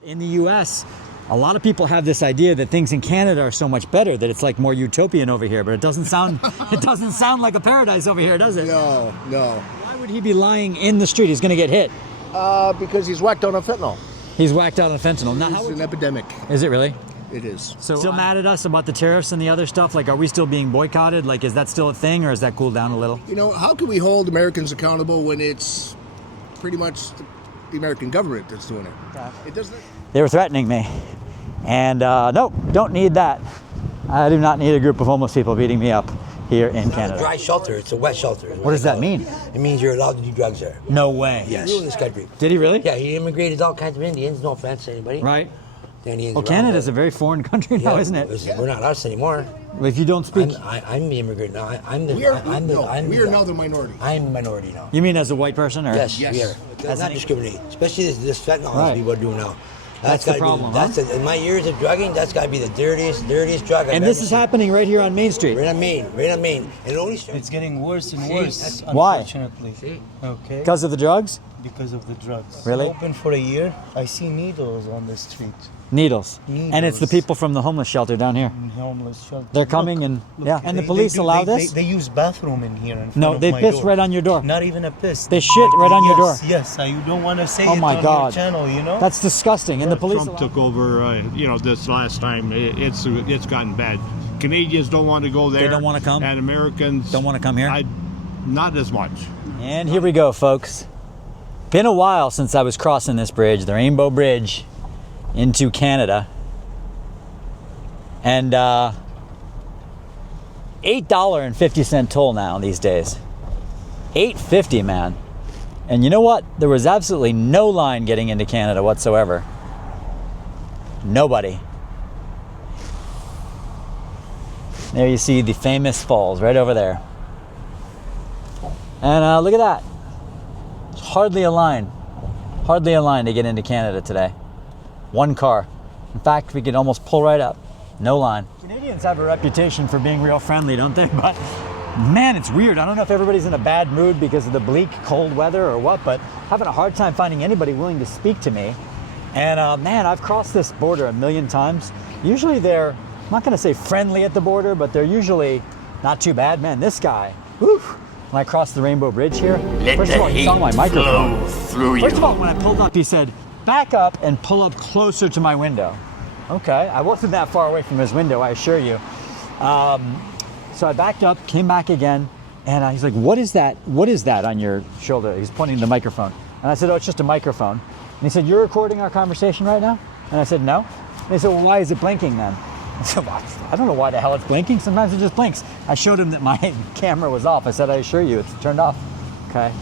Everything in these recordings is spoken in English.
In the U.S., a lot of people have this idea that things in Canada are so much better, that it's like more utopian over here, but it doesn't sound like a paradise over here, does it? No. Why would he be lying in the street? He's going to get hit. Because he's whacked on a fentanyl. He's whacked out on fentanyl. Now, It's an epidemic. Is it really? It is. So still mad at us about the tariffs and the other stuff? Like, are we still being boycotted? Like, is that still a thing, or has that cooled down a little? You know, how can we hold Americans accountable when it's pretty much the American government that's doing it? It doesn't. They were threatening me. And nope, don't need that. I do not need a group of homeless people beating me up here in Canada. It's a dry shelter. It's a wet shelter. What does that mean? It means you're allowed to do drugs there. No way. Yes. He ruled this country. Did he really? Yeah, he immigrated all kinds of Indians. No offense to anybody. Right. The Indians Well, Canada's a very foreign country now, isn't it? We're not us anymore. If you don't speak... I'm the immigrant now. We are now the minority. I'm a minority now. You mean as a white person? Or? Yes, we are. That's not discriminating. Especially this fentanyl Right. people are doing now. That's the problem, huh? In my years of drugging, that's got to be the dirtiest drug I've And ever this is seen. happening right here on Main Street. Right on Main. And it only starts... It's getting worse and worse, Why? unfortunately. Okay. Because of the drugs? Because of the drugs. Really? Open for a year. I see needles on the street. Needles. And it's the Needles. people from the homeless shelter down here. Homeless shelter. They're coming Look, and... look, yeah. And the they police do- allow they- this? They use bathroom in here. In front No, of they my piss door. right on your door. Not even a piss. They shit right on your door. Yes, you don't want to say Oh it my on God. your channel, you know? That's disgusting. And the police... Trump took over, this last time. It's gotten bad. Canadians don't want to go there. They don't want to come? And Americans Don't want to come here? not as much. And here we go, folks. Been a while since I was crossing this bridge, the Rainbow Bridge, into Canada. And $8.50 toll now these days. $8.50, man. And you know what? There was absolutely no line getting into Canada whatsoever. Nobody. There you see the famous falls right over there. And look at that. There's hardly a line to get into Canada today. One car. In fact, we could almost pull right up. No line. Canadians have a reputation for being real friendly, don't they? But man, it's weird. I don't know if everybody's in a bad mood because of the bleak, cold weather or what, but having a hard time finding anybody willing to speak to me. And man, I've crossed this border a million times. Usually they're, I'm not going to say friendly at the border, but they're usually not too bad. Man, this guy, whew, when I crossed the Rainbow Bridge here, first of all, he's on my microphone. First of all, when I pulled up, he said, back up and pull up closer to my window. Okay, I wasn't that far away from his window, I assure you. So I backed up, came back again, and he's like, what is that? What is that on your shoulder? He's pointing to the microphone. And I said, oh, it's just a microphone. And he said, you're recording our conversation right now? And I said, no. And he said, well, why is it blinking then? I said, well, I don't know why the hell it's blinking. Sometimes it just blinks. I showed him that my camera was off. I said, I assure you, it's turned off. Okay.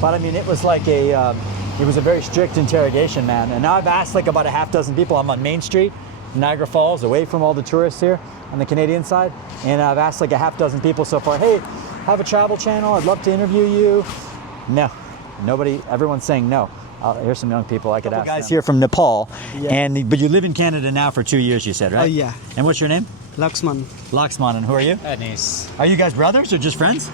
But I mean, it was like it was a very strict interrogation, man. And now I've asked like about a half dozen people. I'm on Main Street, Niagara Falls, away from all the tourists here on the Canadian side. And I've asked like a half dozen people so far, hey, have a travel channel, I'd love to interview you. No, nobody, everyone's saying no. Here's some young people I could ask. Guys here from Nepal, yes. But you live in Canada now for 2 years, you said, right? Yeah. And what's your name? Laxman. Laxman, and who are you? Anis. Are you guys brothers or just friends?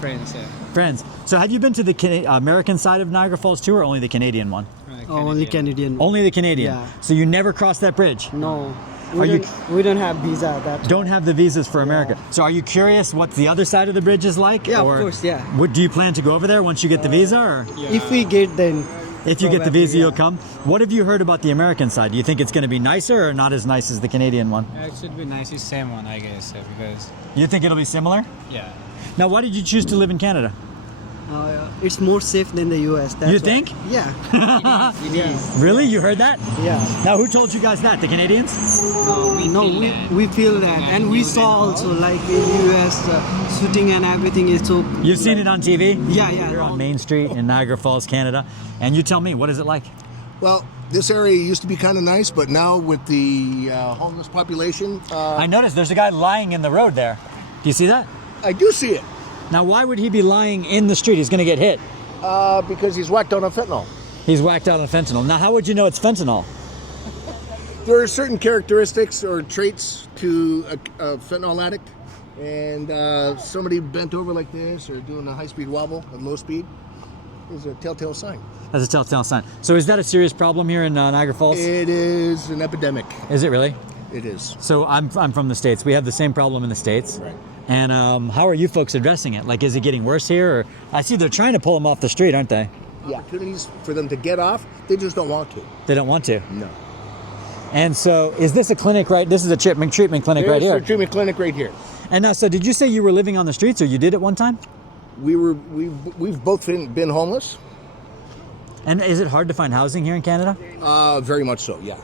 Friends, yeah. Friends. So have you been to the American side of Niagara Falls too, or only the Canadian one? Only Canadian. Only the Canadian? Yeah. So you never crossed that bridge? No. We don't have visa. Don't have the visas for America. So are you curious what the other side of the bridge is like? Yeah, of course, yeah. Do you plan to go over there once you get the visa? Or? Yeah. If we get then. If you get the visa, yeah. you'll come. What have you heard about the American side? Do you think it's going to be nicer or not as nice as the Canadian one? Yeah, it should be nice. It's same one, I guess, because... You think it'll be similar? Yeah. Now, why did you choose to live in Canada? It's more safe than the US. That's You why. think? Yeah. It is. Really? You heard that? Yeah. Now, who told you guys that? The Canadians? We feel that. And we saw also like in US shooting and everything is so... You've seen it on TV? Yeah. You're on Main Street in Niagara Falls, Canada. And you tell me, what is it like? Well, this area used to be kind of nice, but now with the homeless population... I noticed there's a guy lying in the road there. Do you see that? I do see it. Now, why would he be lying in the street? He's going to get hit. Because he's whacked on a fentanyl. He's whacked out on fentanyl. Now, how would you know it's fentanyl? There are certain characteristics or traits to a fentanyl addict. And somebody bent over like this or doing a high-speed wobble at low speed is a telltale sign. That's a telltale sign. So is that a serious problem here in Niagara Falls? It is an epidemic. Is it really? It is. So I'm from the States. We have the same problem in the States. Right. And how are you folks addressing it? Like, is it getting worse here? Or I see they're trying to pull them off the street, aren't they? Yeah. Opportunities for them to get off, they just don't want to. They don't want to. No. And so is this a clinic, right? This is a treatment clinic right here. There's a treatment clinic right here. And now, so did you say you were living on the streets, or you did at one time? We've both been homeless. And is it hard to find housing here in Canada? Very much so, yeah.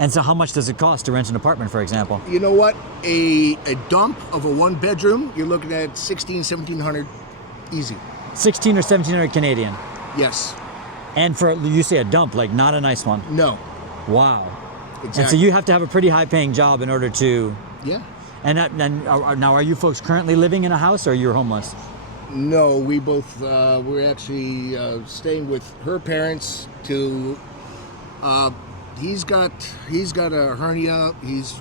And so how much does it cost to rent an apartment, for example? You know what? A dump of a 1-bedroom, you're looking at $1,600-1,700 easy. 16 or 1700 Canadian. Yes. And for, you say a dump, like not a nice one. No. Wow. Exactly. And so you have to have a pretty high paying job in order to... Yeah. And now are you folks currently living in a house, or you're homeless? No, we both, we're actually staying with her parents to... He's got a hernia.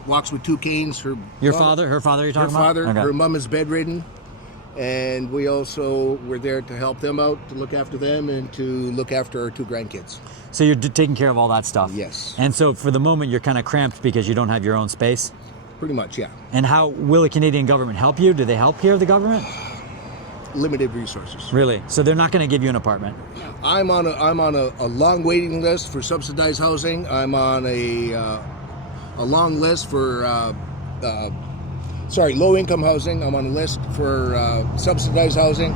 Walks with 2 canes. Her father you're talking about? Her father. Okay. Her mom is bedridden, and we also were there to help them out, to look after them, and to look after our 2 grandkids. So you're taking care of all that stuff. Yes. And so for the moment you're kind of cramped because you don't have your own space. Pretty much, yeah. And how will the Canadian government help you? Do they help here, the government? Limited resources. Really? So they're not going to give you an apartment? I'm on a long waiting list for subsidized housing. I'm on a long list for low income housing. I'm on a list for subsidized housing,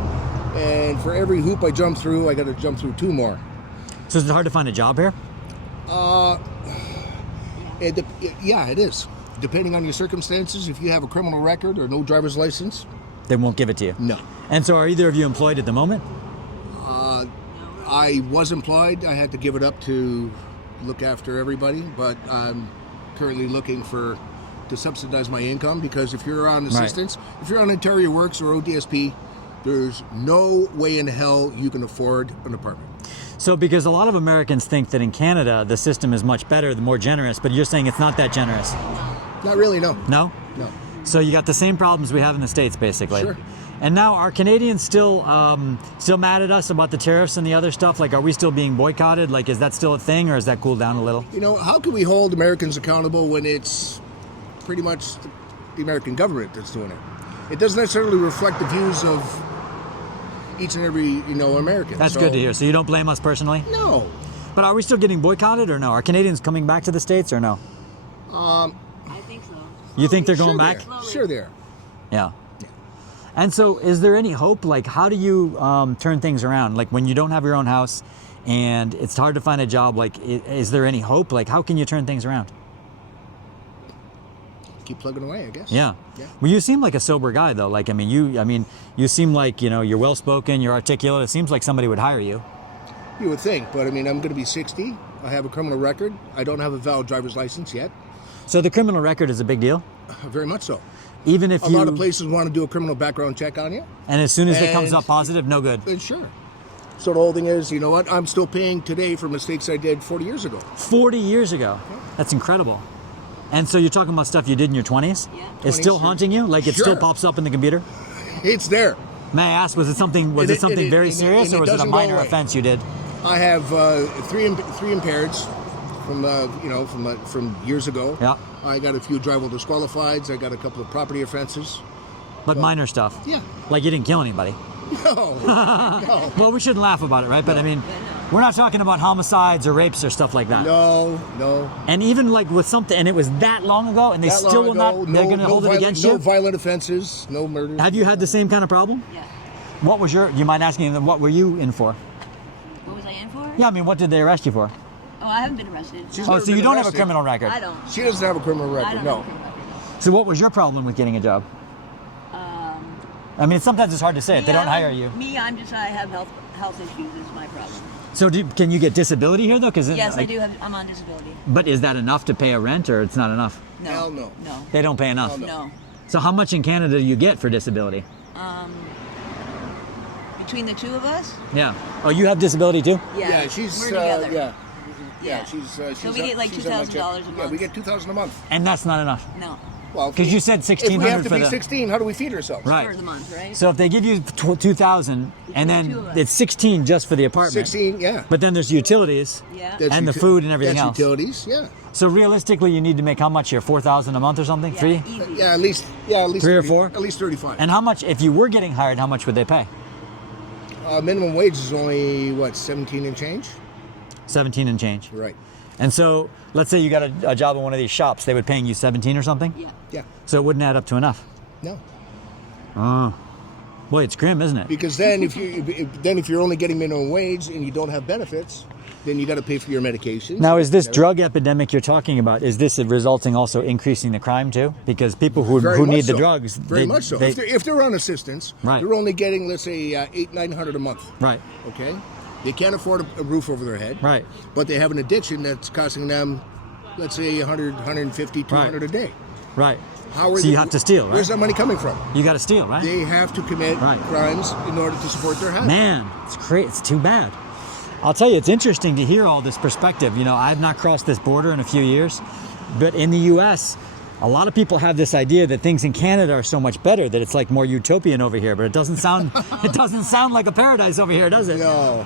and for every hoop I jump through, I got to jump through 2 more. So is it hard to find a job here? Yeah, it is. Depending on your circumstances, if you have a criminal record or no driver's license, they won't give it to you. No. And so are either of you employed at the moment? I was employed. I had to give it up to look after everybody, but I'm currently looking to subsidize my income, because if you're on assistance, if you're on Ontario Works or ODSP, there's no way in hell you can afford an apartment. So because a lot of Americans think that in Canada the system is much better, the more generous, but you're saying it's not that generous. Not really, no. No? No. So you got the same problems we have in the States, basically. Sure. And now, are Canadians still mad at us about the tariffs and the other stuff? Like, are we still being boycotted? Like, is that still a thing, or has that cooled down a little? You know, how can we hold Americans accountable when it's pretty much the American government that's doing it? It doesn't necessarily reflect the views of each and every, American. That's good to hear. So you don't blame us personally? No. But are we still getting boycotted, or no? Are Canadians coming back to the States, or no? I think so. You think they're going back? Sure they are. Yeah. And so is there any hope? Like, how do you turn things around? Like, when you don't have your own house and it's hard to find a job, like, is there any hope? Like, how can you turn things around? Keep plugging away, I guess. Yeah. Well, you seem like a sober guy, though. Like, you seem like, you're well-spoken, you're articulate. It seems like somebody would hire you. You would think, but I'm going to be 60. I have a criminal record. I don't have a valid driver's license yet. So the criminal record is a big deal? Very much so. Even if a lot of places want to do a criminal background check on you. And as soon as it comes up positive, no good. Sure. So the whole thing is, you know what? I'm still paying today for mistakes I did 40 years ago. 40 years ago? Yeah. That's incredible. And so you're talking about stuff you did in your 20s? Yeah. It's still haunting you? Like, it still pops up in the computer? It's there. May I ask, was it something very serious, or was it a minor offense you did? I have three impaireds from years ago. Yeah. I got a few drivable disqualifieds. I got a couple of property offenses. But minor stuff? Yeah. Like, you didn't kill anybody? No. No. Well, we shouldn't laugh about it, right? But we're not talking about homicides or rapes or stuff like that. No. And even like with something, and it was that long ago, and they still will not, they're going to hold it against you? No violent offenses, no murders. Have you had the same kind of problem? Yeah. What was you mind asking them, what were you in for? What was I in for? Yeah, what did they arrest you for? Oh, I haven't been arrested. So you don't have a criminal record? I don't. She doesn't have a criminal record, I don't no. have a criminal record. So what was your problem with getting a job? Sometimes it's hard to say if they don't hire you. I have health issues is my problem. So can you get disability here, though? Yes, I do. I'm on disability. But is that enough to pay a rent, or it's not enough? No. Hell no. No. They don't pay enough? No. So how much in Canada do you get for disability? Between the 2 of us? Yeah. Oh, you have disability too? Yeah, she's we're together. Yeah, she's so we get like $2,000 a month. Yeah, we get $2,000 a month. And that's not enough? No. Well, Because you said if we 1,600 have to for be the 16, how do we feed ourselves? right. For the month, right? So if they give you 2,000, and two then of us. it's 16 just for the apartment. 16, yeah. But then there's utilities. Yeah. That's And the food and everything that's else. Utilities, yeah. So realistically, you need to make how much here? 4,000 a month or something? Yeah, Three? easy. Yeah, at least 3 or 30 4? At least 35. And how much, if you were getting hired, how much would they pay? Minimum wage is only what, 17 and change? 17 and change. Right. And so let's say you got a job in one of these shops, they would paying you 17 or something? Yeah. Yeah. So it wouldn't add up to enough. No. Oh. Boy, it's grim, isn't it? Because then if you're only getting minimum wage and you don't have benefits, then you got to pay for your medications. Now, is this drug epidemic you're talking about, is this resulting also increasing the crime too? Because people who Very need much the so. drugs, Very much so. If they're on assistance, Right. they're only getting, let's say, $800-900 a month. right, Okay, they can't afford a roof over their head. right, But they have an addiction that's costing them, let's say, 100, 150, 200 a day. right. How are So they, you have to steal, right? Where's that money coming from? You got to steal, right? They have to commit Right. crimes in order to support their house. Man, it's great. It's too bad. I'll tell you, it's interesting to hear all this perspective. You know, I've not crossed this border in a few years, but in the U.S., a lot of people have this idea that things in Canada are so much better that it's like more utopian over here. But it doesn't sound like a paradise over here, does it? No.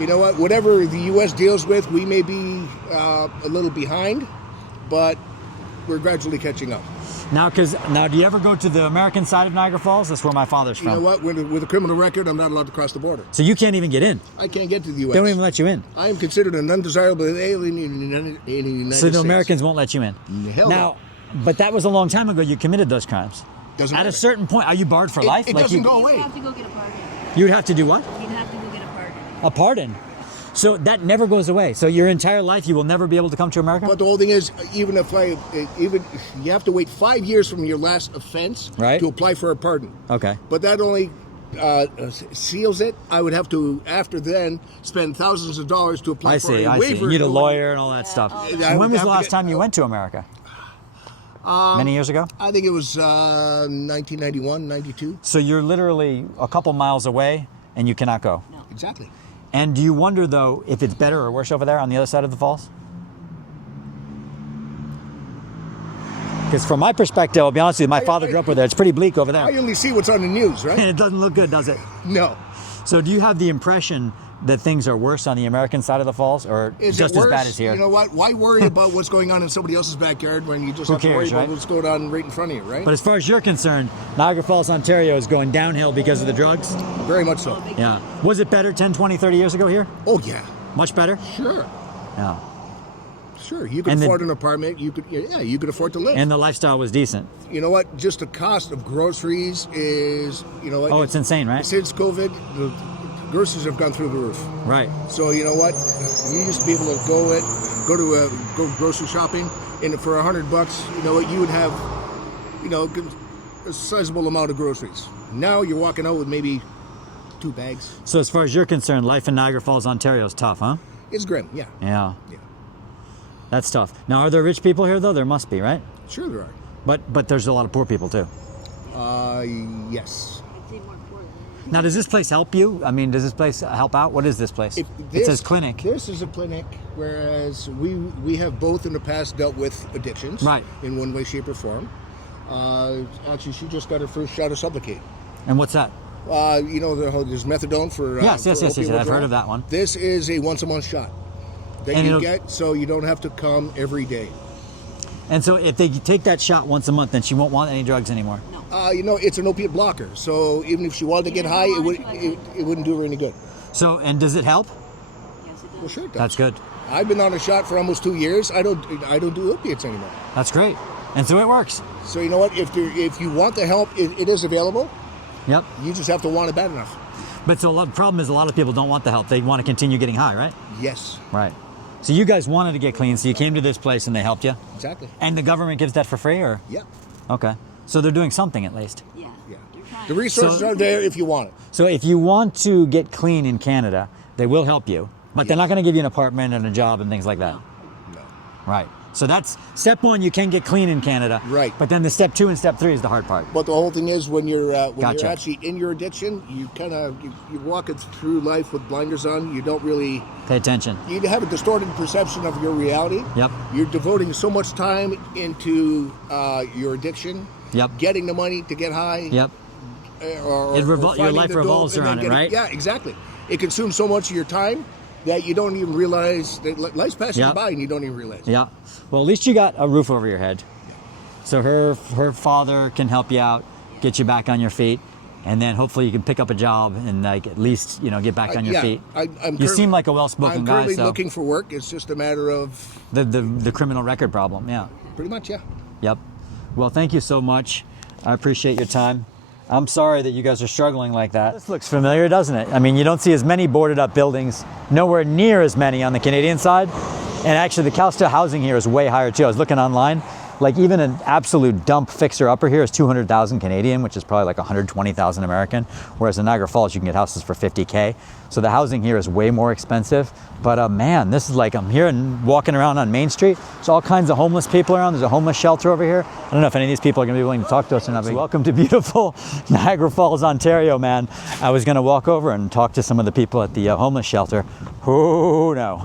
You know what? Whatever the U.S. deals with, we may be a little behind, but we're gradually catching up. Now, do you ever go to the American side of Niagara Falls? That's where my father's You know from. what? With a criminal record, I'm not allowed to cross the border. So you can't even get in. I can't get to the U.S. They don't even let you in. I am considered an undesirable alien in the United So States. the Americans won't let you in. Hell Now, but that was a long time ago. You committed those crimes. Doesn't At matter. a certain point, are you barred for life? It Like doesn't you, go You'd away. have to go get a pardon. You'd have to do what? You'd have to go get a pardon. A pardon. So that never goes away. So your entire life, you will never be able to come to America? But the whole thing is, even you have to wait 5 years from your last offense Right. to apply for a pardon. Okay. But that only seals it. I would have to, after then, spend thousands of dollars to apply I for see. a I see. waiver. You need a lawyer and all that stuff. all And that. when was I the would last have to time you went to America? Many years ago? I think it was 1991, 92. So you're literally a couple miles away and you cannot go. Exactly. And do you wonder, though, if it's better or worse over there on the other side of the falls? Because from my perspective, I'll be honest with you, my father grew up over there. It's pretty bleak over I there. only see what's on the news, And right? it doesn't look good, does it? No. So do you have the impression that things are worse on the American side of the falls or Is just it worse? as bad as here? You know what? Why worry about what's going on in somebody else's backyard when you just Who have to worry cares, about right? what's going on right in front of you, right? But as far as you're concerned, Niagara Falls, Ontario is going downhill because of the drugs? Very much so. Yeah. Was it better 10, 20, 30 years ago here? Oh yeah, Much better? sure, Yeah. sure. You could And afford an apartment. You could afford to live. And the lifestyle was decent. You know what? Just the cost of groceries is, you know what? Oh, it's insane, right? Since COVID, the groceries have gone through the roof. Right. So you know what? You used to be able to go grocery shopping, and for $100, you know what? You would have, a sizable amount of groceries. Now you're walking out with maybe 2 bags. So as far as you're concerned, life in Niagara Falls, Ontario is tough, huh? It's grim. Yeah. Yeah. Yeah. That's tough. Now, are there rich people here, though? There must be, right? Sure there are. But there's a lot of poor people, too. Yes. I'd say more poor. Now, does this place help you? I mean, does this place help out? What is this place? It says clinic. This is a clinic, whereas we have both in the past dealt with addictions, Right. in one way, shape, or form. Actually, she just got her first shot of Sublocade. And what's that? There's methadone for Yes. for opioid I've heard withdrawal. of that one. This is a once-a-month shot that And you it'll- get, so you don't have to come every day. And so if they take that shot once a month, then she won't want any drugs anymore. It's an opiate blocker, so even if she wanted to get high, it wouldn't do her any good. So, and does it help? Yes, it does. Well, sure it does. That's good. I've been on a shot for almost 2 years. I don't do opiates anymore. That's great. And so it works. So you know what? If you want the help, it is available. Yep. You just have to want it bad enough. But so the problem is a lot of people don't want the help. They want to continue getting high, right? Yes, Right. So you guys wanted to get clean, so you came to this place and they helped you? exactly. And the government gives that for free, or? Yeah, Okay. So they're doing something at least. Yeah. yeah. You're trying. The resources So- are there if you want it. So if you want to get clean in Canada, they will help you. But they're not going to give you an apartment and a job and things like that. No. Right. So that's step one. You can get clean in Canada. Right. But then the step 2 and step 3 is the hard part. But the whole thing is when you're Gotcha. actually in your addiction, you kind of you walk it through life with blinders on. You don't really Pay attention. you have a distorted perception of your reality. Yep. You're devoting so much time into your addiction. Yep. Getting the money to get high. Yep. Or Your finding life the dope revolves and then around it, right? Yeah, exactly. It consumes so much of your time that you don't even realize that life's passing Yep. you by and you don't even realize. Yeah. Well, at least you got a roof over your head. So her father can help you out, get you back on your feet, and then hopefully you can pick up a job and like at least get back on your Yeah, feet. I'm You seem like a well-spoken I'm guy. currently So looking for work. It's just a matter of the criminal record problem. Yeah. pretty much, yeah. Yep. Well, thank you so much. I appreciate your time. I'm sorry that you guys are struggling like that. This looks familiar, doesn't it? I mean, you don't see as many boarded up buildings, nowhere near as many on the Canadian side. And actually the Calsta housing here is way higher too. I was looking online, like even an absolute dump fixer upper here is 200,000 Canadian, which is probably like 120,000 American. Whereas in Niagara Falls, you can get houses for 50K. So the housing here is way more expensive. But man, this is like, I'm here and walking around on Main Street. There's all kinds of homeless people around. There's a homeless shelter over here. I don't know if any of these people are gonna be willing to talk to us or not. But welcome to beautiful Niagara Falls, Ontario, man. I was gonna walk over and talk to some of the people at the homeless shelter. Oh no.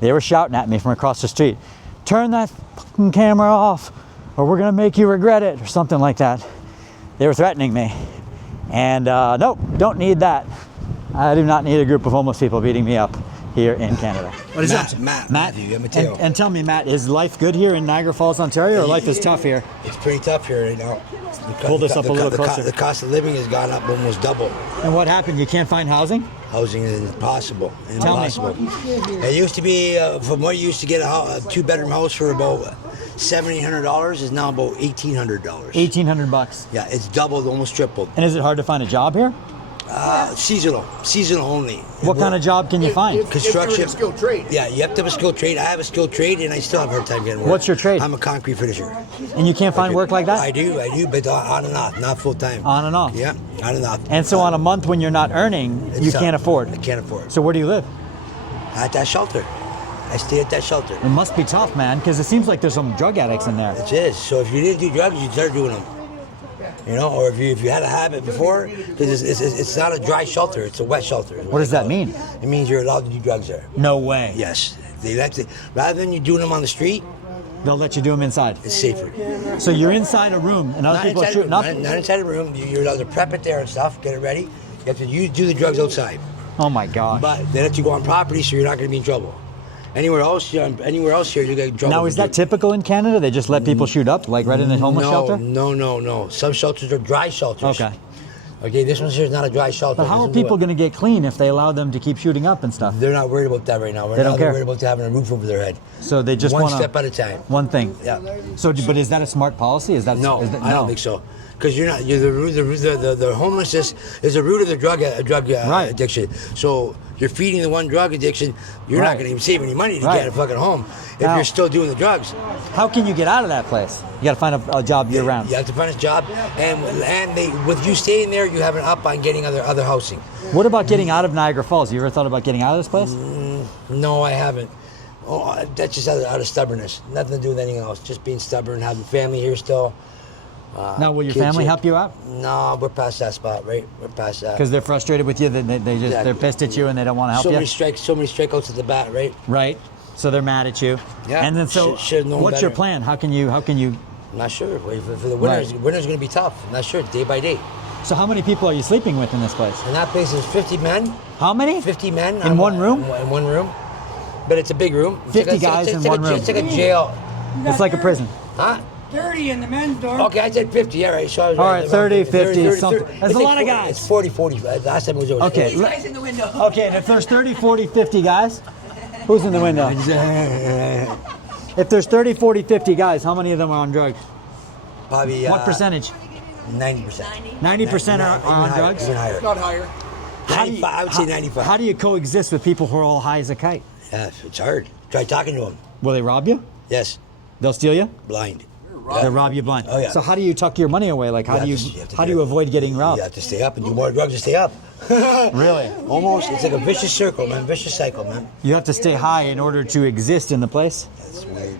They were shouting at me from across the street, turn that fucking camera off or we're gonna make you regret it, or something like that. They were threatening me. And nope, don't need that. I do not need a group of homeless people beating me up here in Canada. What is that? Matthew, Mateo. And tell me, Matt, is life good here in Niagara Falls, Ontario, or life is tough here? It's pretty tough here right now. Pull this up a little closer. The cost of living has gone up almost double. And what happened? You can't find housing? Housing is impossible. Tell me. It used to be, from what you used to get a 2-bedroom house for about $1,700 is now about $1,800. $1,800. Yeah, it's doubled, almost tripled. And is it hard to find a job here? Seasonal only. What kind of job can you find? Construction. If you're in a skilled trade. Yeah, you have to have a skilled trade. I have a skilled trade, and I still have a hard time getting work. What's your trade? I'm a concrete finisher. And you can't find work like that? I do, but on and off, not full time. On and off? Yeah, on and off. And so on a month when you're not earning, you can't afford? I can't afford. So where do you live? At that shelter. I stay at that shelter. It must be tough, man, because it seems like there's some drug addicts in there. It is. So if you didn't do drugs, you'd start doing them. You know, or if you had a habit before, because it's not a dry shelter, it's a wet shelter. What does that mean? It means you're allowed to do drugs there. No way. Yes. They let to, rather than you doing them on the street, They'll let you do them inside. it's safer. So you're inside a room and other Not people are inside, shooting up? not inside a room. You're allowed to prep it there and stuff, get it ready. You have to do the drugs outside. Oh my gosh. But they let you go on property, so you're not going to be in trouble. Anywhere else here, you get in trouble. Now, is that typical in Canada? They just let people shoot up, like right in the homeless shelter? No. Some shelters are dry shelters. Okay. Okay, this one here is not a dry shelter. But how are people going to get clean if they allow them to keep shooting up and stuff? They're not worried about that right now. Right They don't now care. They're worried about having a roof over their head. So they just one want step at a time. One thing. Yeah. So, but is that a smart policy? Is that No, is that, I don't think so. Because you're the homelessness is the root of the drug Right. addiction. So you're feeding the one drug addiction. You're Right. not going to even save any money to Right. get a fucking home if Now- you're still doing the drugs. How can you get out of that place? You got to find a job year round. You have to find a job, and with you staying there, you have an up on getting other housing. What about getting out of Niagara Falls? You ever thought about getting out of this place? No, I haven't. Oh, that's just out of stubbornness. Nothing to do with anything else. Just being stubborn, having family here still. Now, will your kids family here. help you out? No, we're past that spot, right? We're past that. Because they're frustrated with you, they're pissed at you and they don't want to help so you? many strikeouts at the bat, right? Right. So they're mad at you. Yeah. And then so, Should've known what's your better. plan? How can you? I'm not sure. For the winners, Right. winter's going to be tough. I'm not sure, day by day. So how many people are you sleeping with in this place? And that place is 50 men. How many? 50 men. In one room? In one room. But it's a big room. It's 50 like a- guys it's in like one a- room. It's like a jail. It's like a prison. Huh? 30 in the men's dorm. Okay, I said 50. Yeah, right. So I was All right. right, 30, 50, something. There's It's a like lot of 40 guys. It's 40. Last time it was over. Okay. These guys in the window. Okay, and if there's 30, 40, 50 guys, who's in the window? If there's 30, 40, 50 guys, how many of them are on drugs? Probably. What percentage? 90%. 90% are on drugs? Even higher. Not higher. How do you- 95, I would say 95. How do you coexist with people who are all high as a kite? Yeah, it's hard. Try talking to them. Will they rob you? Yes, They'll steal you? blind. They'll rob you blind. Oh, yeah. So how do you tuck your money away? Like how do you have to avoid getting robbed? You have to stay up and do more drugs to stay up. Really? Almost. It's like a vicious circle, man. Vicious cycle, man. You have to stay high in order to exist in the place? That's weird.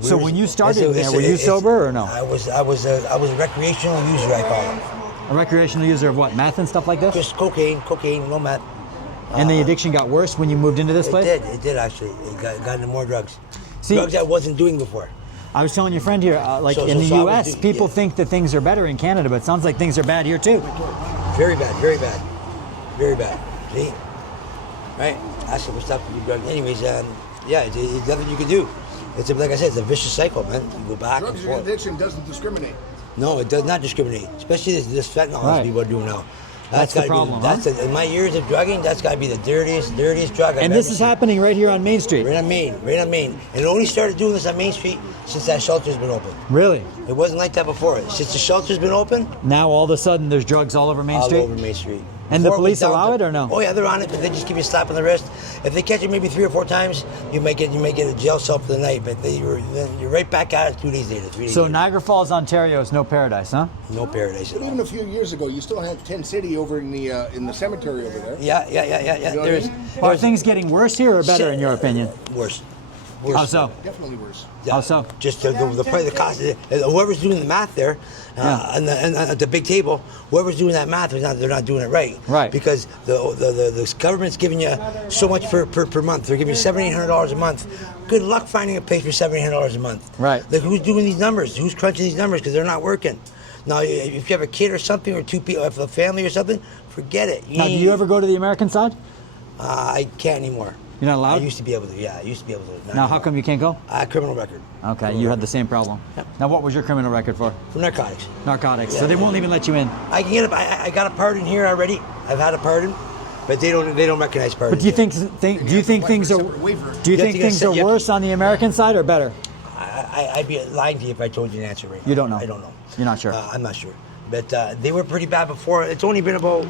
So when you started there, were you sober or no? I was a recreational user, I call it. A recreational user of what? Meth and stuff like this? Just cocaine, no meth. And the addiction got worse when you moved into this place? It did actually. It got into more drugs. See, Drugs I wasn't doing before. I was telling your friend here, in the U.S., people think that things are better in Canada, but it sounds like things are bad here too. Very bad, very bad, very bad. See, right? That's what's up with you drugs. Anyways, it's nothing you can do. It's like I said, it's a vicious cycle, man. You go back Drugs and forth. addiction doesn't discriminate. No, it does not discriminate, especially this fentanyl Right. that people are doing now. That's the gotta problem, be, in my years of drugging, that's got to be the dirtiest drug I've And ever this is seen. happening right here on Main Street. Right on Main. And it only started doing this on Main Street since that shelter's been open. Really? It wasn't like that before. Since the shelter's been open, Now all of a sudden there's drugs all over Main all Street? over Main Street. And the Before police was down allow to- it or no? Oh yeah, they're on it, but they just give you a slap on the wrist. If they catch you maybe 3 or 4 times, you might get a jail cell for the night. But you're right back at it 2 days later. 3 days So later. Niagara Falls, Ontario is no paradise, huh? No paradise at all. Even a few years ago, you still had Tent City over in the cemetery over there. Yeah. know what I mean? Are things getting worse here or better in your opinion? Worse. How so? Definitely worse. How so? Just the cost. Whoever's doing the math there, and at the big table, whoever's doing that math, they're not doing it right. Right. Because the government's giving you so much per month. They're giving you $700-800 a month. Good luck finding a place for $700 a month. Right. Like who's doing these numbers? Who's crunching these numbers? Because they're not working. Now, if you have a kid or something, or 2 people, if a family or something, forget it. Now, do you ever go to the American side? I can't anymore. You're not allowed? I used to be able to. Yeah, I used to be able to. Not Now, how anymore. come you can't go? Criminal record. Okay, you had the same problem. Yep. Now, what was your criminal record for? For narcotics. Narcotics. Yeah. So they won't even let you in. I can get I got a pardon here already. I've had a pardon, but they don't recognize pardons. But do you think things are Separate waiver. do you You have think to get things set- are you have to- worse on the American side or better? I'd be lying to you if I told you the answer right now. You don't know. I don't know. You're not sure. I'm not sure. But they were pretty bad before. It's only been about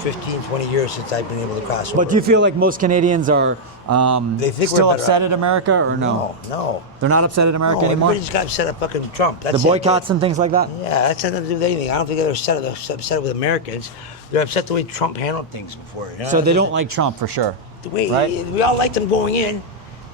15, 20 years since I've been able to cross over. But do you feel like most Canadians are They think we're still better upset off. at America or no? No. They're not upset at America No, anymore? everybody just got upset at fucking Trump. That's The it. boycotts and things like that? Yeah, that's nothing to do with anything. I don't think they're upset with Americans. They're upset the way Trump handled things before. You know? So they don't like Trump for sure. The way right? we all liked him going in,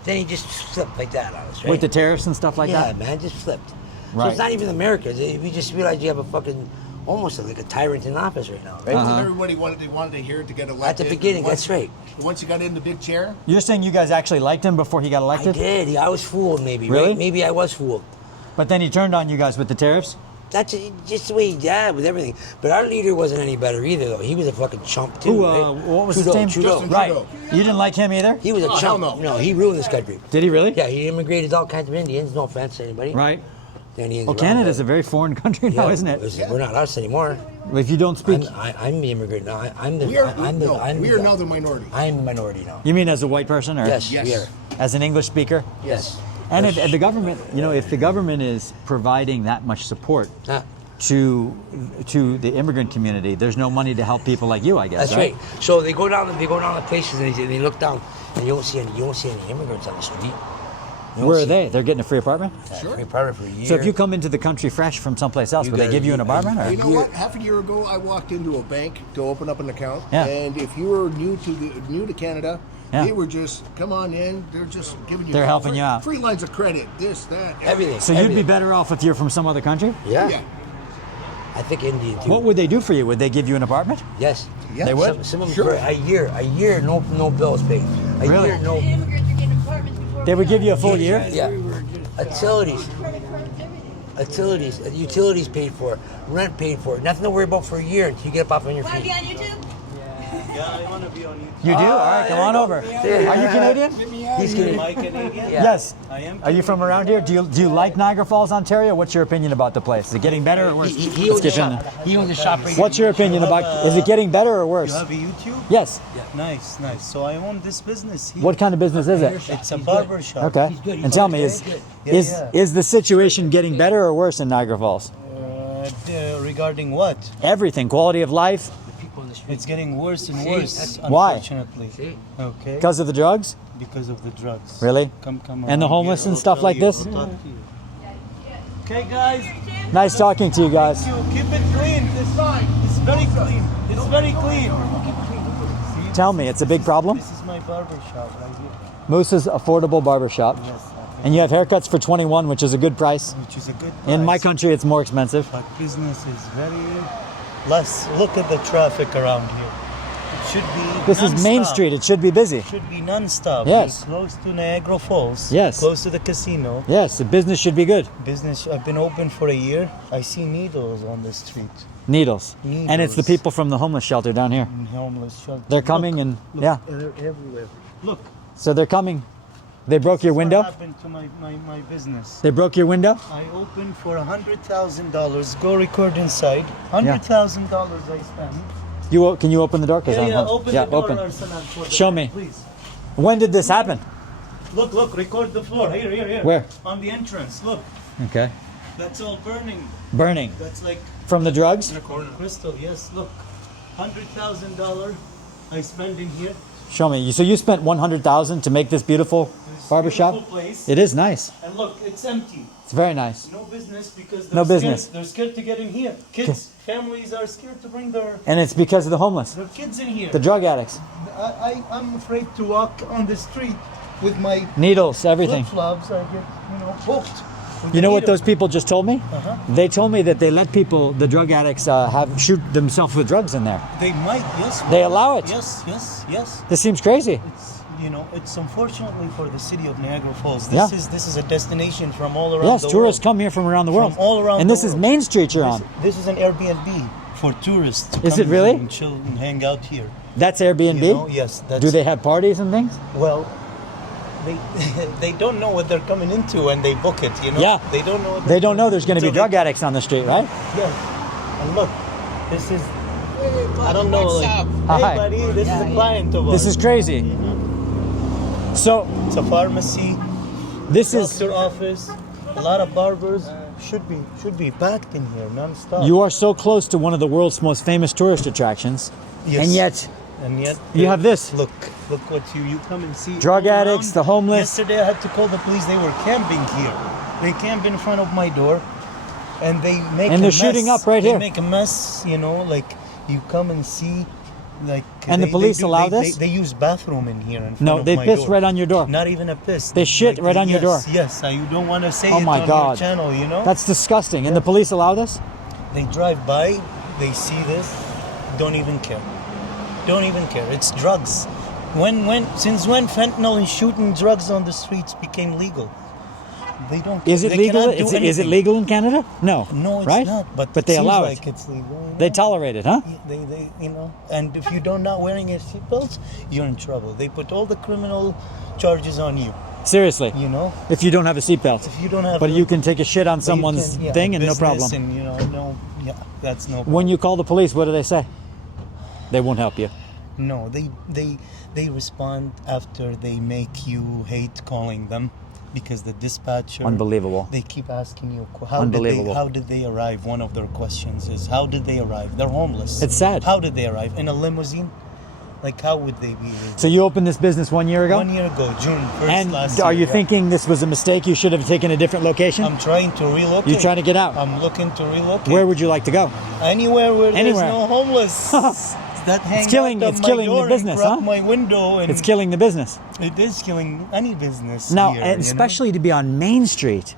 then he just flipped like that on us, right? With the tariffs and stuff like yeah, that? man, just flipped. So Right. it's not even America. We just realized you have a fucking almost like a tyrant in office right now, right? Everybody wanted to hear it to get elected. At the beginning, Once- that's right. Once you got in the big chair, You're saying you guys actually liked him before he got I elected? did. I was fooled, maybe. Really? Right? Maybe I was fooled. But then he turned on you guys with the tariffs? That's just the way he did with everything. But our leader wasn't any better either, though. He was a fucking chump too. Who, right? what was Trudeau, his name? Trudeau. Justin Right. Trudeau. You didn't like him either? He was a Oh, chump. hell no. No, he ruined this country. Did he really? Yeah, he immigrated all kinds of Indians. No offense to anybody. Right. The Indians Well, around, Canada's but- a very foreign country now, isn't it? We're not us anymore. If you don't speak, I'm the immigrant now. I'm the. we are I'm the. no, I'm we the, are now the minority. I'm the minority now. you mean as a white person or Yes, Yes. we are. as an English speaker? Yes. And if the government, if the government is providing that much support Ah, to the immigrant community, there's no money to help people like you, I guess. that's right. So they go down the places and they look down and you don't see any immigrants on the street. You don't Where are see- they? They're getting a free apartment? Sure. Free apartment for a year. So if you come into the country fresh from someplace else, You would they gotta- give you an you- apartment? Or? You know what? Half a year ago, I walked into a bank to open up an account, Yeah. and if you were new to Canada, Yeah. they were just come on in. They're just giving you. They're helping you out. Free lines of credit, this, that, everything. So you'd be everything. better off if you're from some other country? Yeah. Yeah. I think Indian too. What would they do for you? Would they give you an apartment? Yes. Yeah. They would? Some of them for a year, no bills paid. A Really? year, no. Immigrants are getting apartments before They would give you a full year? Yeah. Utilities paid for, rent paid for, nothing to worry about for a year until you get up off on your Want to be feet. on YouTube? You do? All right, come on over. Are you Canadian? He's Canadian. Am I Canadian? Yeah. Yes. I am. Are you from around here? Do you like Niagara Falls, Ontario? What's your opinion about the place? Is it getting better or worse? He Let's owns the get in shop. there. He owns the shop right What's your opinion about? Is it getting better or worse? You have a YouTube? Yes. Nice. So I own this business here. What kind of business is it? It's a barber shop. Okay. good. He's And tell good. me, He's is good. is the situation getting better or worse in Niagara Falls? Regarding what? Everything, quality of life, People on the street. It's getting worse and worse, Why? unfortunately. See? Okay. because of the drugs. Because of the drugs. Really? Come And the around homeless here, and I'll stuff tell like you, this? I'll talk to you. Okay, guys. Nice talking to you guys. You keep it clean. It's very clean. It's very clean. Tell me, it's a big problem. This is my barber shop right here. Moose's Affordable Barbershop. Yes. And you have haircuts for 21, which is a good price. which is a good In my price. country, it's more expensive. But business is very less. Look at the traffic around here. It should be This is Main non-stop. Street. It should be busy. It should be non-stop. Yes. You're close to Niagara Falls. Yes. Close to the casino. Yes, the business should be good. Business. I've been open for a year. I see needles on the street. Needles. And it's the Needles. people from the homeless shelter down here. In homeless shelter. They're coming Look, and look, yeah. they're everywhere. Look. So they're coming. They broke your window? What happened to my business? They broke your window? I opened for $100,000. Go record inside. $100,000 I spent. Can you open the door? 'Cause I'm home. Open Yeah, the door, open. Arsenal, for the Show man, me. please. When did this happen? Look, record the floor. Here. Where? On the entrance. Look, Okay. that's all burning. Burning. That's like From the drugs? crystal. Yes, look. $100,000 I spend in here. Show me. So you spent 100,000 to make this beautiful barbershop? Beautiful place. It is nice. And look, it's empty. It's very nice. No business because No business. They're scared to get in here. Kids, families are scared to bring their And it's because of the homeless, kids in here. the drug addicts, I'm afraid to walk on the street with my needles, everything. flip-flops. I get, poked. with You the know what needle. those people just told me? Uh-huh. They told me that they let people, the drug addicts, shoot themselves with drugs in there. They might, yes. They allow it. Yes. This seems crazy. It's unfortunately for the city of Niagara Falls. Yeah. This is a destination from all around Yes, the tourists world. come here from around the world. From all around and the this is world. Main Street you're on. This is an Airbnb for tourists. To Is come it really? And chill and hang out here. That's Airbnb? Yes. That's, Do they have parties and things? Well, they they don't know what they're coming into when they book it. Yeah. They don't know. They don't know there's going to be until drug addicts on the street, right? Yes. And look, this is. I don't know. Like, Hi. hey, buddy, this is a client of ours. This is crazy. So It's a pharmacy, this is, doctor office, a lot of barbers. Should be packed in here non-stop. you are so close to one of the world's most famous tourist attractions, Yes. and yet you have this. Look what you come and see. Drug all addicts, around. the homeless. Yesterday I had to call the police. They were camping here. They camp in front of my door, and they make. And a they're shooting mess. up right they here. They make a mess. Like you come and see. Like And the police allow this? They use bathroom in here. In front No, of they my piss door. right on your door. Not even a piss. They shit right on your door. Yes, you don't want to say Oh it my on God. your channel. That's disgusting. And the police allow this? They drive by, they see this, don't even care. Don't even care. It's drugs. Since when fentanyl and shooting drugs on the streets became legal? They don't. Is it they legal? cannot do Is it anything. legal in Canada? No. No, it's right? not. But they it seems allow like it. it's legal. They tolerate it, huh? They and if you don't not wearing your seatbelts, you're in trouble. They put all the criminal charges on you. Seriously. If you don't have a seatbelt. If you don't have. But you can take a shit on but you someone's can, thing and no business problem. And that's no problem. When you call the police, what do they say? They won't help you. No, they respond after they make you hate calling them, because the dispatcher. Unbelievable. They keep asking you Unbelievable. how did they arrive? One of their questions is how did they arrive? They're homeless. It's sad. How did they arrive in a limousine? Like how would they be? So you opened this business 1 year ago? 1 year ago, June 1st And last are year. you yeah. thinking this was a mistake? You should have taken a different location? I'm trying to relocate. You're trying to get out? I'm looking to relocate. Where would you like to go? Anywhere where Anywhere. there's no homeless. That hang killing- out on it's my killing the door and business, crack huh? my window and It's killing the business. It is killing any business. Now, here, and especially to be on Main Street.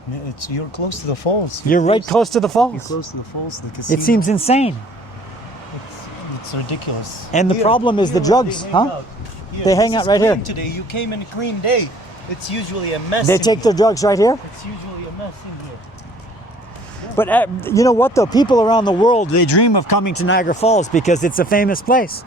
you're close to the falls. You're right close to the falls. You're close to the falls. The casino. It seems insane. It's ridiculous. And the problem is the where drugs, they hang huh? out. Here, They hang this out is right clean here. Today you came in a clean day. It's usually a mess. They in take here. their drugs right here? It's usually a mess in here. But you know what though? People around the world, they dream of coming to Niagara Falls because it's a famous place.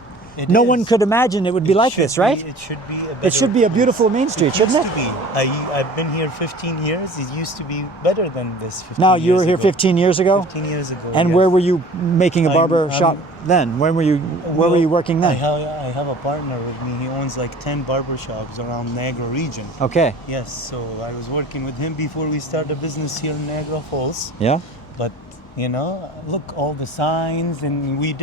No one could imagine it would be like this, right? It should be. It should be a beautiful Main Street, shouldn't used it? to be. I've been here 15 years. It used to be better than this. 15 Now, you years were here ago. 15 years ago? 15 years ago. And yes. where were you making a I'm- barber I'm- shop then? Where were you working then? I have a partner with me. He owns like 10 barber shops around Niagara region. Okay. Yes, so I was working with him before we started a business here in Niagara Falls. Yeah? But look, all the signs, and we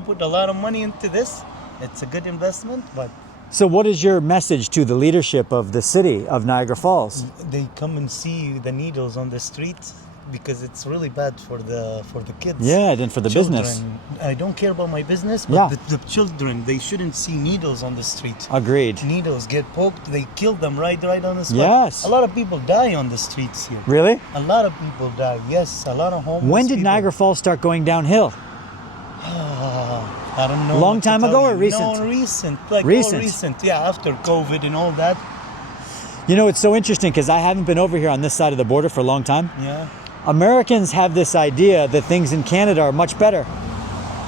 put a lot of money into this. It's a good investment, but So what is your message to the leadership of the city of Niagara Falls? they come and see the needles on the street. because it's really bad for the kids. Yeah, then for the Children. business. I don't care about my business, but Yeah. the children, they shouldn't see needles on the street. Agreed. Needles get poked, they kill them right on the spot. Yes. A lot of people die on the streets here. Really? A lot of people die. Yes, a lot of homeless. When did people. Niagara Falls start going downhill? I don't know. Long what to time tell ago you. or recent? No, recent. Like Recent. all recent. Yeah, after COVID and all that. You know, it's so interesting because I haven't been over here on this side of the border for a long time. Yeah. Americans have this idea that things in Canada are much better,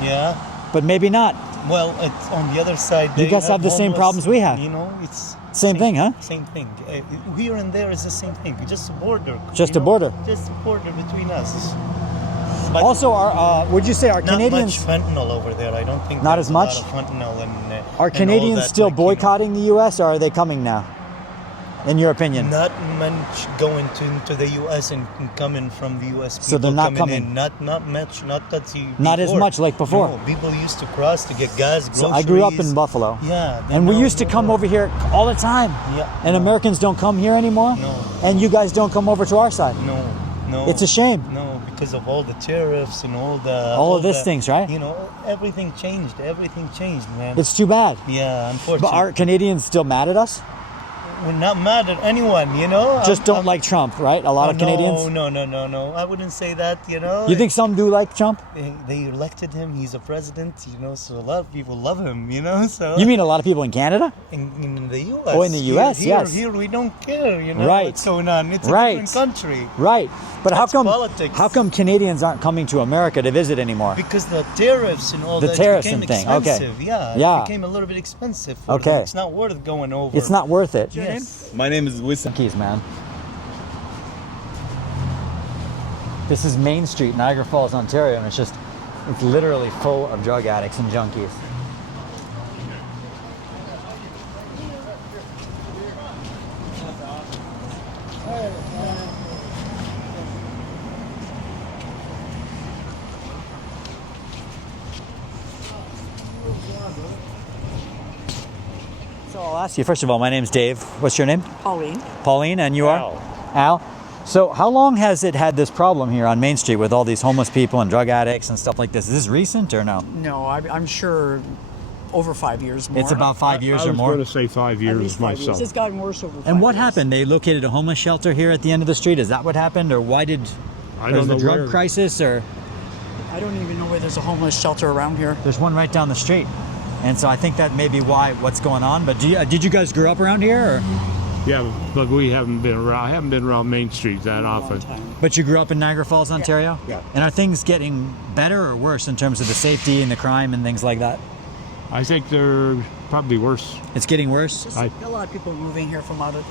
Yeah. but maybe not. Well, it's on the other side. You they guys have the same homeless, problems we have. You know, it's Same thing, huh? Same thing. Here and there is the same thing. Just a border. Just you a know? border. Just a border between us. But Also, would you say our not Canadians much fentanyl over there. I don't think Not there's as much? A lot of fentanyl and, are and all Canadians that, still like, you know. boycotting the U.S. or are they coming now? In your opinion? Not much going to the U.S. and coming from the U.S. So they're people not coming. in. Not much. Not that you. Not as much like before. No, people used to cross to get gas, groceries. So I grew up in Buffalo. Yeah. And we no, used to come no. over here all the time. Yeah. And no, Americans don't come here anymore. No. And you guys don't come over to our side. No. It's a shame. No, because of all the tariffs and all All of these things, right? You know, everything changed. Everything changed, man. It's too bad. Yeah, unfortunately. But are Canadians still mad at us? We're not mad at anyone, you know. Just don't like Trump, right? A lot of Canadians? No. I wouldn't say that, you know. You think some do like Trump? They elected him. He's a president, you know. So a lot of people love him, you know. So You mean a lot of people in Canada? in the U.S. Oh, in the US, yes. Here we don't care, you know. Right. What's going on? It's a Right. different country. Right. But That's how politics. come Canadians aren't coming to America to visit anymore? Because the tariffs and all The that tariffs became and thing, okay. expensive. Yeah, Yeah. it became a little bit expensive. For Okay. them. It's not worth going over. It's not worth it. Yes. My name is Wissam. Keys, man. This is Main Street, Niagara Falls, Ontario, and it's literally full of drug addicts and junkies. So I'll ask you, first of all, my name's Dave. What's your name? Pauline. Pauline, and you are? Al. So how long has it had this problem here on Main Street with all these homeless people and drug addicts and stuff like this? Is this recent or no? No, I'm sure over 5 years more. It's about 5 years I or was more? going to say 5 At years least 5 myself. years. It's gotten worse over 5 And what years. happened? They located a homeless shelter here at the end of the street? Is that what happened? Or why did... I There's don't the know drug where. crisis or... I don't even know where there's a homeless shelter around here. There's one right down the street. And so I think that may be what's going on. But did you guys grow up around here? Or? Yeah, but we haven't been around. I haven't been around Main Street that often. But you grew up in Niagara Falls, Ontario? Yeah. And are things getting better or worse in terms of the safety and the crime and things like that? I think they're probably worse. It's getting worse? There's a lot of people moving here from other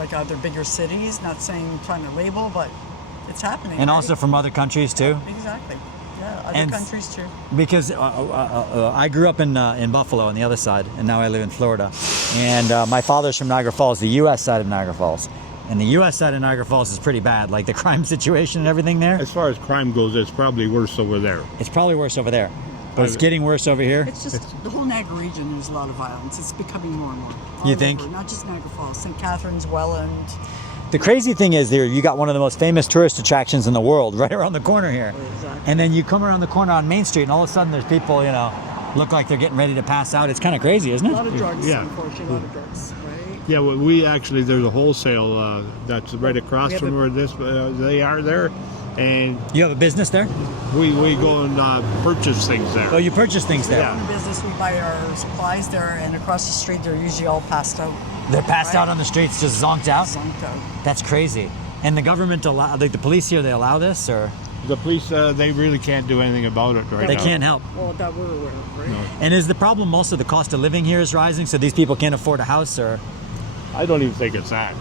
bigger cities, not saying trying to label, but it's happening. And right? also from other countries too? Exactly. Yeah, other And- countries too. Because I grew up in Buffalo on the other side, and now I live in Florida. And my father's from Niagara Falls, the U.S. side of Niagara Falls. And the U.S. side of Niagara Falls is pretty bad, like the crime situation and everything there. As far as crime goes, it's probably worse over there. It's probably worse over there. But it's getting worse over here. It's just the whole Niagara region. There's a lot of violence. It's becoming more and more. You All think? over, not just Niagara Falls, St. Catharines, Welland. The crazy thing is there, you got one of the most famous tourist attractions in the world right around the corner here. Exactly. And then you come around the corner on Main Street and all of a sudden there's people, look like they're getting ready to pass out. It's kind of crazy, isn't A lot it? of drugs, Yeah. unfortunately, a lot of drugs, right? Yeah, well, there's a wholesale that's right across from where they are there, and You have a business there? we go and purchase things there. Oh, you purchase things there? Yeah. In the business, we buy our supplies there, and across the street, they're usually all passed out. They're passed Right. out on the streets, just zonked out? Zonked out. That's crazy. And the government the police here, they allow this, or The police, they really can't do anything about it right they now. can't help? Well, that we're aware of, right? And is the problem also the cost of living here is rising, so these people can't afford a house, or I don't even think it's that.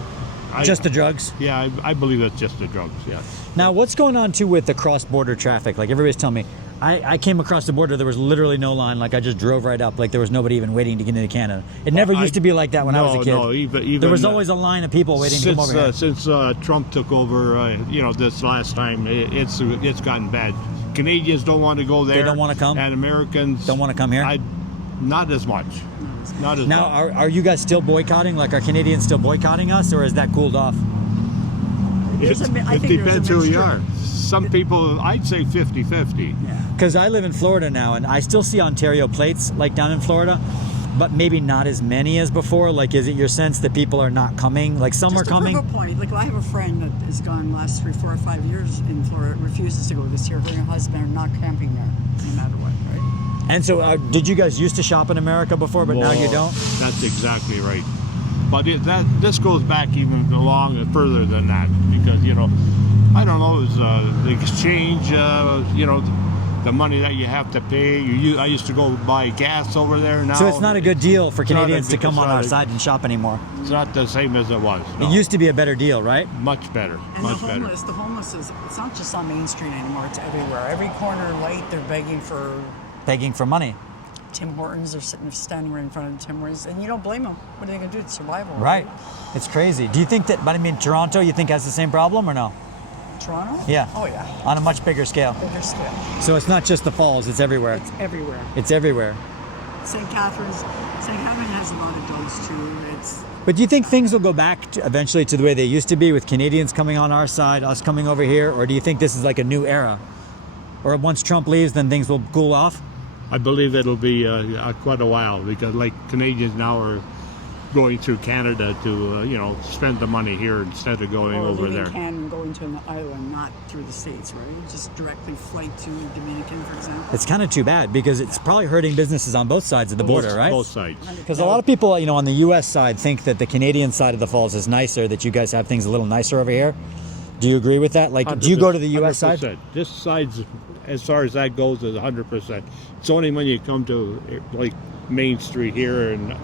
just the drugs? Yeah, I believe it's just the drugs, yeah. Now, what's going on too with the cross-border traffic? Like everybody's telling me, I came across the border, there was literally no line. Like I just drove right up, like there was nobody even waiting to get into Canada. It never used to be like that when I was a kid. No, even there was always a line of people waiting to come over here. Since Trump took over, this last time, it's gotten bad. Canadians don't want to go there. They don't want to come? And Americans Don't want to come here? not as much. Not as Now, much. are you guys still boycotting? Like, are Canadians still boycotting us, or is that cooled off? I It think there's a depends who you mixture. are. Some people, I'd say 50-50. Because I live in Florida now, and I still see Ontario plates like down in Florida, but maybe not as many as before. Like, is it your sense that people are not coming? Like, some are coming. Just to prove a point, like I have a friend that has gone last 3, 4, or 5 years in Florida, refuses to go this year. Her and her husband are not camping there, no matter what, right? And so, did you guys used to shop in America before, but now you Well, don't? That's exactly right. But this goes back even long and further than that, because I don't know, it's the exchange, the money that you have to pay. I used to go buy gas over there. Now So it's not a good deal for it's not Canadians to come it's on not our side and shop anymore. It's not the same as it was. No. It used to be a better deal, right? Much better. And Much the better. homeless it's not just on Main Street anymore, it's everywhere. Every corner light, they're begging for Begging for money. Tim Hortons. They're standing right in front of Tim Hortons, and you don't blame them. What are they going to do? It's survival. Right. It's crazy. Do you think that, but I mean, Toronto, you think has the same problem or no? Toronto? Yeah. Oh, yeah. On a much bigger scale. Bigger scale. So it's not just the falls, it's everywhere. It's everywhere. It's everywhere. St. Catherine has a lot of drugs, too. It's But do you think things will go back eventually to the way they used to be, with Canadians coming on our side, us coming over here? Or do you think this is like a new era? Or once Trump leaves, then things will cool off? I believe it'll be quite a while, because like Canadians now are going through Canada to spend the money here instead of going over there. Canada and going to an island, not through the States, right? Just directly flight to Dominican, for example. It's kind of too bad, because it's probably hurting businesses on both sides of the border, right? Both sides. Because a lot of people, on the U.S. side think that the Canadian side of the falls is nicer, that you guys have things a little nicer over here. Do you agree with that? Like, do you go to the U.S. side? 100%. This side's, as far as that goes, is 100%. It's only when you come to like Main Street here and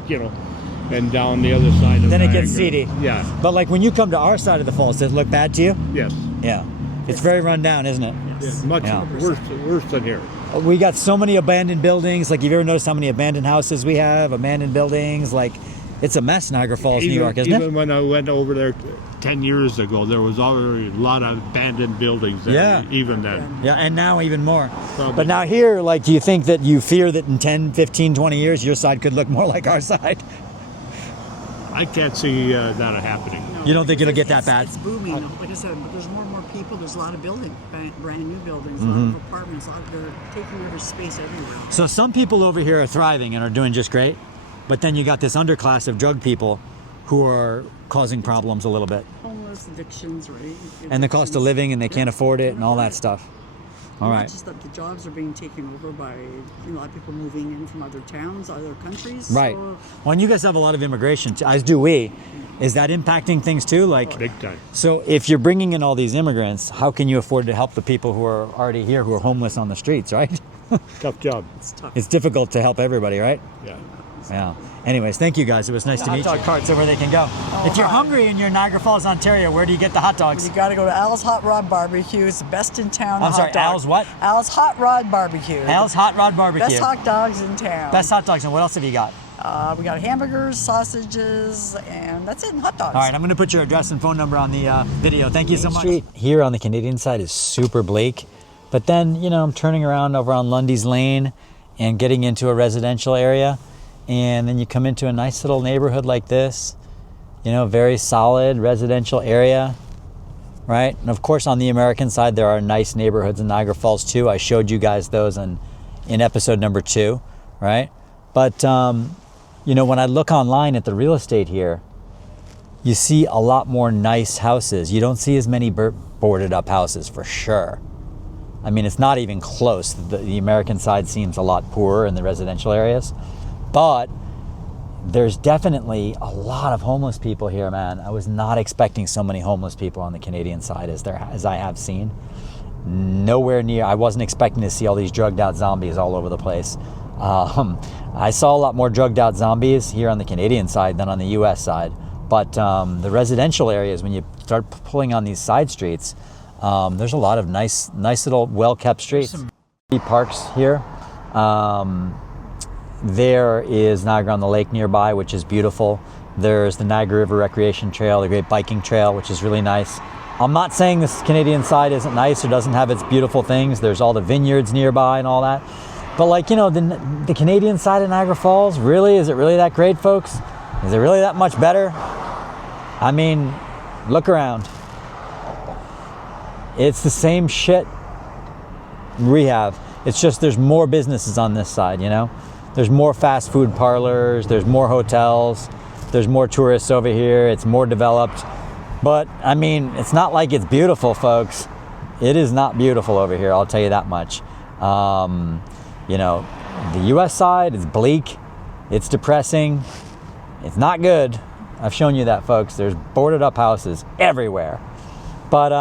and down the other side of Then it Niagara. gets seedy. Yeah. But like when you come to our side of the falls, does it look bad to you? Yes. Yeah. It's very run down, isn't it? Yeah. Much worse than here. We got so many abandoned buildings. Like, you've ever noticed how many abandoned houses we have, abandoned buildings? Like, it's a mess, Niagara Falls, New York, isn't it? Even when I went over there 10 years ago, there was already a lot of abandoned buildings there, Yeah. even then. Yeah, and now even more. Probably. But now here, like, do you think that you fear that in 10, 15, 20 years, your side could look more like our side? I can't see that happening. You don't think it'll get that bad? It's booming. Like I said, but there's more and more people. There's a lot of brand new buildings, a lot of apartments. They're taking over space everywhere. So some people over here are thriving and are doing just great, but then you got this underclass of drug people who are causing problems a little bit. Homeless, addictions, right? And the cost of living, and they can't afford it and all that stuff. All right. It's just that the jobs are being taken over by a lot of people moving in from other towns, other countries. Right. So, Well, and you guys have a lot of immigration, as do we. Is that impacting things too? Like, Big time. so if you're bringing in all these immigrants, how can you afford to help the people who are already here, who are homeless on the streets, right? Tough job. it's tough. It's difficult to help everybody, right? Yeah. Yeah. Anyways, thank you guys. It was nice to meet you. Hot dog carts are where they can go. If you're hi. hungry and you're in Niagara Falls, Ontario, where do you get the hot dogs? You got to go to Al's Hot Rod Barbecue. It's the best in town. I'm sorry, hot dog. Al's what? Al's Hot Rod Barbecue. Al's Hot Rod Barbecue. Best hot dogs in town. Best hot dogs. And what else have you got? We got hamburgers, sausages, and that's it, and hot dogs. All right, I'm going to put your address and phone number on the video. Thank you so much. Street here on the Canadian side is super bleak, but then, I'm turning around over on Lundy's Lane and getting into a residential area, and then you come into a nice little neighborhood like this, very solid residential area, right? And of course, on the American side, there are nice neighborhoods in Niagara Falls too. I showed you guys those in episode number 2, right? But, when I look online at the real estate here, you see a lot more nice houses. You don't see as many boarded up houses, for sure. I mean, it's not even close. The American side seems a lot poorer in the residential areas. But there's definitely a lot of homeless people here, man. I was not expecting so many homeless people on the Canadian side as I have seen. Nowhere near. I wasn't expecting to see all these drugged out zombies all over the place. I saw a lot more drugged out zombies here on the Canadian side than on the U.S. side. But the residential areas, when you start pulling on these side streets, there's a lot of nice little well-kept streets. Parks here. There is Niagara on the Lake nearby, which is beautiful. There's the Niagara River Recreation Trail, the Great Biking Trail, which is really nice. I'm not saying this Canadian side isn't nice or doesn't have its beautiful things. There's all the vineyards nearby and all that. But the Canadian side of Niagara Falls, really? Is it really that great, folks? Is it really that much better? I mean, look around. It's the same shit we have. It's just there's more businesses on this side, you know? There's more fast food parlors, there's more hotels, there's more tourists over here, it's more developed. But, I mean, it's not like it's beautiful, folks. It is not beautiful over here, I'll tell you that much. You know, the US side is bleak, it's depressing, it's not good. I've shown you that, folks. There's boarded up houses everywhere. But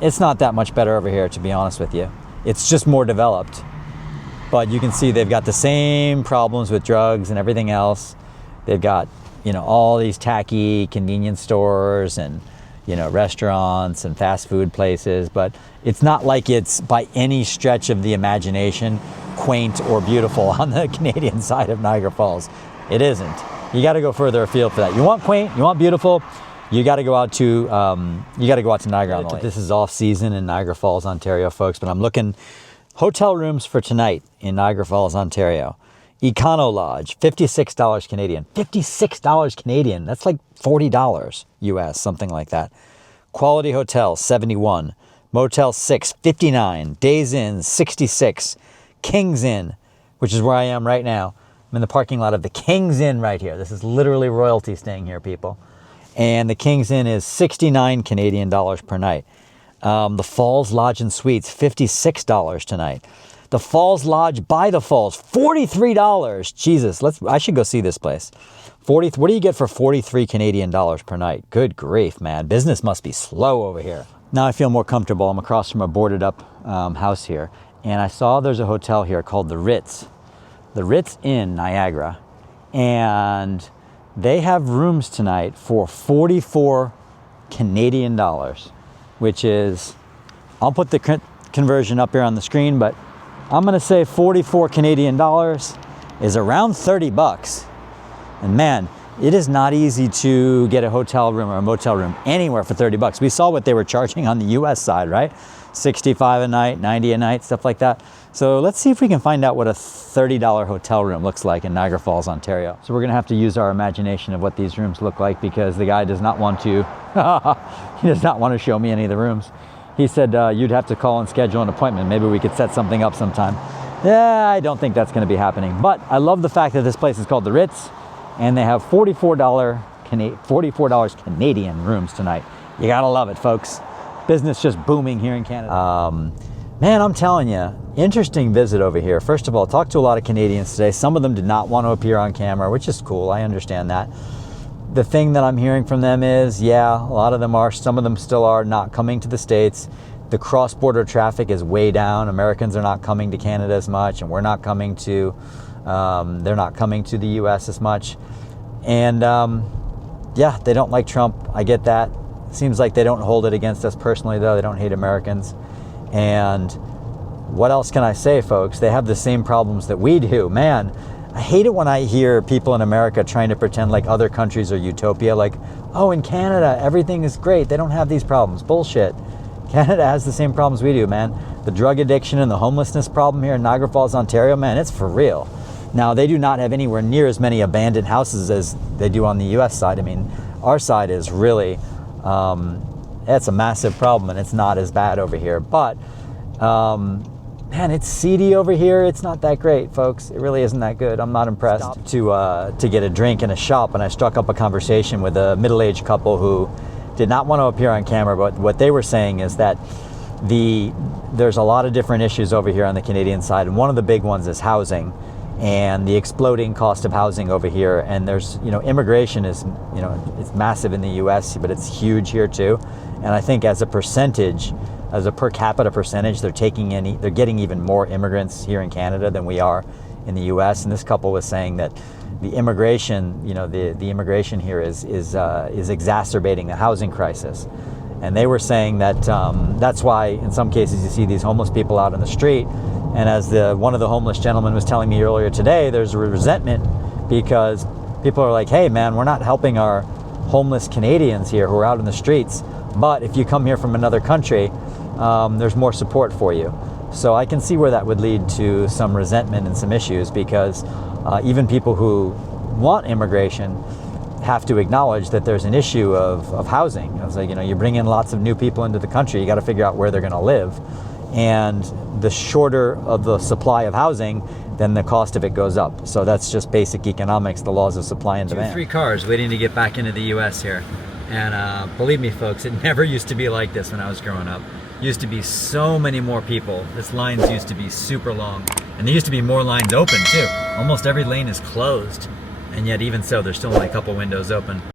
it's not that much better over here, to be honest with you. It's just more developed. But you can see they've got the same problems with drugs and everything else. They've got, you know, all these tacky convenience stores and, you know, restaurants and fast food places. But it's not like it's by any stretch of the imagination quaint or beautiful on the Canadian side of Niagara Falls. It isn't. You got to go further afield for that. You want quaint, you want beautiful, you got to go out to Niagara on the Lake. This is off season in Niagara Falls, Ontario, folks. But I'm looking hotel rooms for tonight in Niagara Falls, Ontario. Econo Lodge, $56 Canadian. $56 Canadian. That's like $40 US, something like that. Quality Hotel, $71. Motel 6, $59. Days Inn, $66. King's Inn, which is where I am right now. I'm in the parking lot of the King's Inn right here. This is literally royalty staying here, people. And the King's Inn is 69 Canadian dollars per night. The Falls Lodge and Suites, $56 tonight. The Falls Lodge by the Falls, $43. Jesus, I should go see this place. What do you get for 43 Canadian dollars per night? Good grief, man. Business must be slow over here. Now I feel more comfortable. I'm across from a boarded up house here. And I saw there's a hotel here called the Ritz. The Ritz in Niagara. And they have rooms tonight for 44 Canadian dollars, which is, I'll put the conversion up here on the screen, but I'm gonna say 44 Canadian dollars is around 30 bucks. And man, it is not easy to get a hotel room or a motel room anywhere for 30 bucks. We saw what they were charging on the US side, right? 65 a night, 90 a night, stuff like that. So let's see if we can find out what a $30 hotel room looks like in Niagara Falls, Ontario. So we're gonna have to use our imagination of what these rooms look like because the guy does not want to, he does not want to show me any of the rooms. He said you'd have to call and schedule an appointment. Maybe we could set something up sometime. Yeah, I don't think that's gonna be happening. But I love the fact that this place is called the Ritz and they have $44 Canadian rooms tonight. You gotta love it, folks. Business just booming here in Canada. Man, I'm telling you, interesting visit over here. First of all, talked to a lot of Canadians today. Some of them did not want to appear on camera, which is cool. I understand that. The thing that I'm hearing from them is, yeah, a lot of them are, some of them still are not coming to the States. The cross-border traffic is way down. Americans are not coming to Canada as much, and we're not coming to, they're not coming to the US as much. And yeah, they don't like Trump. I get that. Seems like they don't hold it against us personally, though. They don't hate Americans. And what else can I say, folks? They have the same problems that we do. Man, I hate it when I hear people in America trying to pretend like other countries are utopia. Like, oh, in Canada, everything is great. They don't have these problems. Bullshit. Canada has the same problems we do, man. The drug addiction and the homelessness problem here in Niagara Falls, Ontario, man, it's for real. Now, they do not have anywhere near as many abandoned houses as they do on the US side. I mean, our side is really... it's a massive problem and it's not as bad over here, but man, it's seedy over here. It's not that great, folks. It really isn't that good. I'm not impressed. To get a drink in a shop, and I struck up a conversation with a middle-aged couple who did not want to appear on camera, but what they were saying is that there's a lot of different issues over here on the Canadian side, and one of the big ones is housing and the exploding cost of housing over here. And there's, you know, immigration is, you know, it's massive in the US, but it's huge here too. And I think as a percentage, as a per capita percentage, they're getting even more immigrants here in Canada than we are in the US. And this couple was saying that the immigration, you know, the immigration here is exacerbating the housing crisis. And they were saying that that's why in some cases you see these homeless people out on the street. And as one of the homeless gentlemen was telling me earlier today, there's a resentment because people are like, hey man, we're not helping our homeless Canadians here who are out in the streets, but if you come here from another country, there's more support for you. So I can see where that would lead to some resentment and some issues because even people who want immigration, have to acknowledge that there's an issue of housing. I was like, you know, you bring in lots of new people into the country, you got to figure out where they're going to live. And the shorter of the supply of housing, then the cost of it goes up. So that's just basic economics, the laws of supply and demand. 3 cars waiting to get back into the US here. And believe me, folks, it never used to be like this when I was growing up. Used to be so many more people. This lines used to be super long. And there used to be more lines open too. Almost every lane is closed. And yet even so, there's still only a couple windows open.